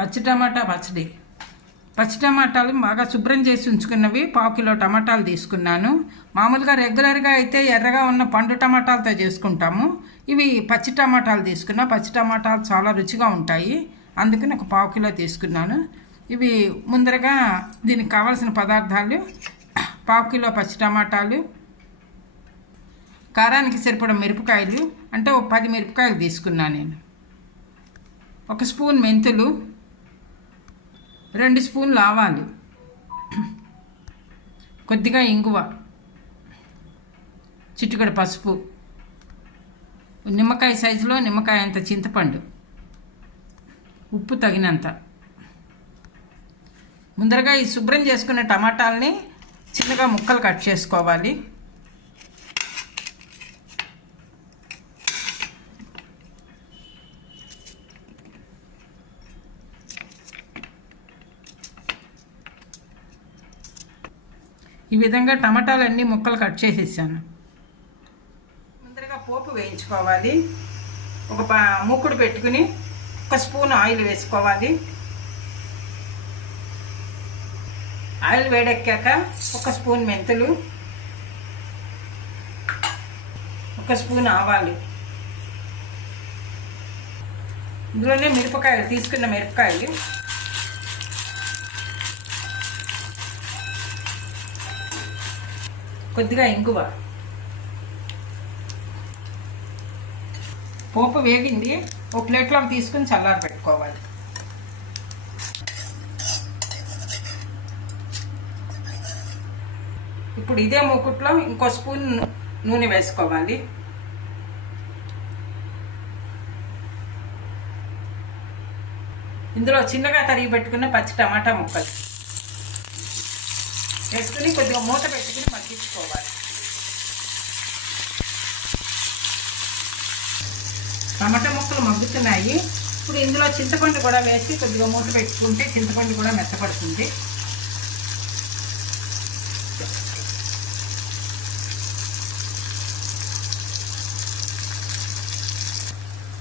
పచ్చి టమాటా పచ్చడి. పచ్చి టమాటాలు బాగా శుభ్రం చేసి ఉంచుకున్నవి. పావు కిలో టమాటాలు తీసుకున్నాను. మామూలుగా రెగ్యులర్గా అయితే ఎర్రగా ఉన్న పండు టమాటాలతో చేసుకుంటాము. ఇవి పచ్చి టమాటాలు తీసుకున్నా పచ్చి టమాటాలు చాలా రుచిగా ఉంటాయి. అందుకని ఒక పావు కిలో తీసుకున్నాను. ఇవి ముందరగా దీనికి కావాల్సిన పదార్థాలు పావు కిలో పచ్చి టమాటాలు కారానికి సరిపడ మిరపకాయలు అంటే ఒక పది మిరపకాయలు తీసుకున్నాను నేను. ఒక స్పూన్ మెంతులు రెండు స్పూన్లు ఆవాలు. కొద్దిగా ఇంగువ. చిట్టుకడ పసుపు. నిమ్మకాయ సైజులో నిమ్మకాయ అంత చింతపండు. ఉప్పు తగినంత. ముందరగా ఈ శుభ్రం చేసుకున్న టమాటాలని చిన్నగా ముక్కలు కట్ చేసుకోవాలి. ఈ విధంగా టమాటాలన్నీ ముక్కలు కట్ చేసేసాను. ముందరగా పోపు వేయించుకోవాలి. ఒక మూకుడు పెట్టుకుని ఒక స్పూన్ ఆయిల్ వేసుకోవాలి. ఆయిల్ వేడెక్కాక ఒక స్పూన్ మెంతులు ఒక స్పూన్ ఆవాలు. ఇందులోనే మిరపకాయలు తీసుకున్న మిరపకాయలు కొద్దిగా ఇంగువ. పోపు వేగింది ఒక ప్లేట్లో తీసుకుని చల్లారి పెట్టుకోవాలి. ఇప్పుడు ఇదే మూకుట్లో ఇంకో స్పూన్ నూనె వేసుకోవాలి. ఇందులో చిన్నగా తరిగి పెట్టుకున్న పచ్చి టమాటా ముక్కలు. వేసుకుని కొద్దిగా మూత పెట్టుకుని మగ్గించుకోవాలి. టమాటా ముక్కలు మగ్గుతున్నాయి. ఇప్పుడు ఇందులో చింతపండు కూడా వేసి కొద్దిగా మూత పెట్టుకుంటే చింతపండు కూడా మెత్తపడుతుంది.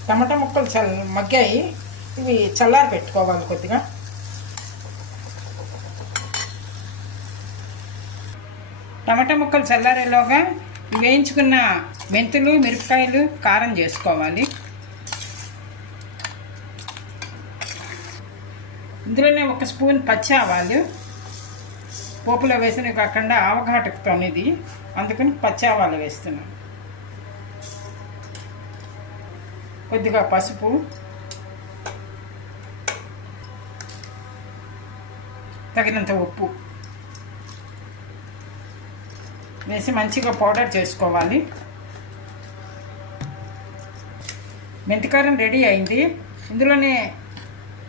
టమాటా ముక్కలు చల్ మగ్గాయి. ఇవి చల్లారి పెట్టుకోవాలి కొద్దిగా. టమాటా ముక్కలు చల్లారేలోగా వేయించుకున్న మెంతులు మిరపకాయలు కారం చేసుకోవాలి. ఇందులోనే ఒక స్పూన్ పచ్చి ఆవాలు. పోపులో వేసినవి కాకుండా ఆవఘాటుతో ఇది. అందుకని పచ్చి ఆవాలు వేస్తున్నాను కొద్దిగా పసుపు. తగినంత ఉప్పు. వేసి మంచిగా పౌడర్ చేసుకోవాలి. మెంతికారం రెడీ అయింది. ఇందులోనే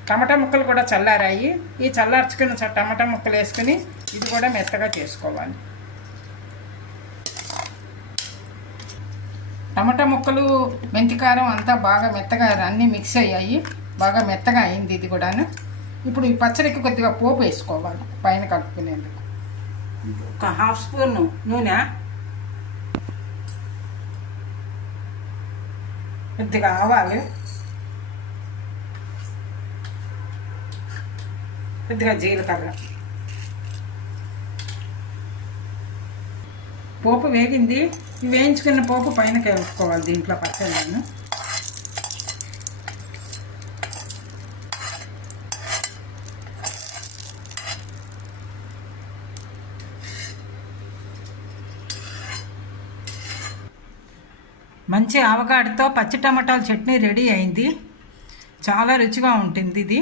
టమాటా ముక్కలు కూడా చల్లారాయి. ఈ చల్లార్చుకున్న టమాటా ముక్కలు వేసుకుని ఇది కూడా మెత్తగా చేసుకోవాలి. టమాటా ముక్కలు మెంతికారం అంతా బాగా మెత్తగా అన్నీ మిక్స్ అయ్యాయి. బాగా మెత్తగా అయింది ఇది కూడాను. ఇప్పుడు ఈ పచ్చడికి కొద్దిగా పోపు వేసుకోవాలి. పైన కలుపుకునేందుకు. ఒక హాఫ్ స్పూన్ నూనె. కొద్దిగా ఆవాలు కొద్దిగా జీలకర్ర. పోపు వేగింది. వేయించుకున్న పోపు పైన కలుపుకోవాలి దీంట్లో పచ్చళ్ళను. మంచి ఆవకాడతో పచ్చి టమాటాల చట్నీ రెడీ అయింది. చాలా రుచిగా ఉంటుంది ఇది.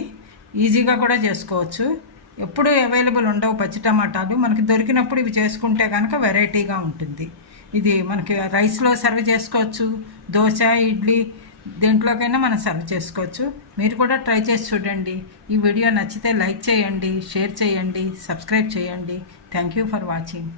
ఈజీగా కూడా చేసుకోవచ్చు. ఎప్పుడు అవైలబుల్ ఉండవు పచ్చి టమాటాలు. మనకి దొరికినప్పుడు ఇవి చేసుకుంటే కనుక వెరైటీగా ఉంటుంది. ఇది మనకి రైస్లో సర్వ్ చేసుకోవచ్చు. దోశ ఇడ్లీ దేంట్లోకైనా మనం సర్వ్ చేసుకోవచ్చు. మీరు కూడా ట్రై చేసి చూడండి. ఈ వీడియో నచ్చితే లైక్ చేయండి షేర్ చేయండి సబ్స్క్రైబ్ చేయండి. Thank you for watching.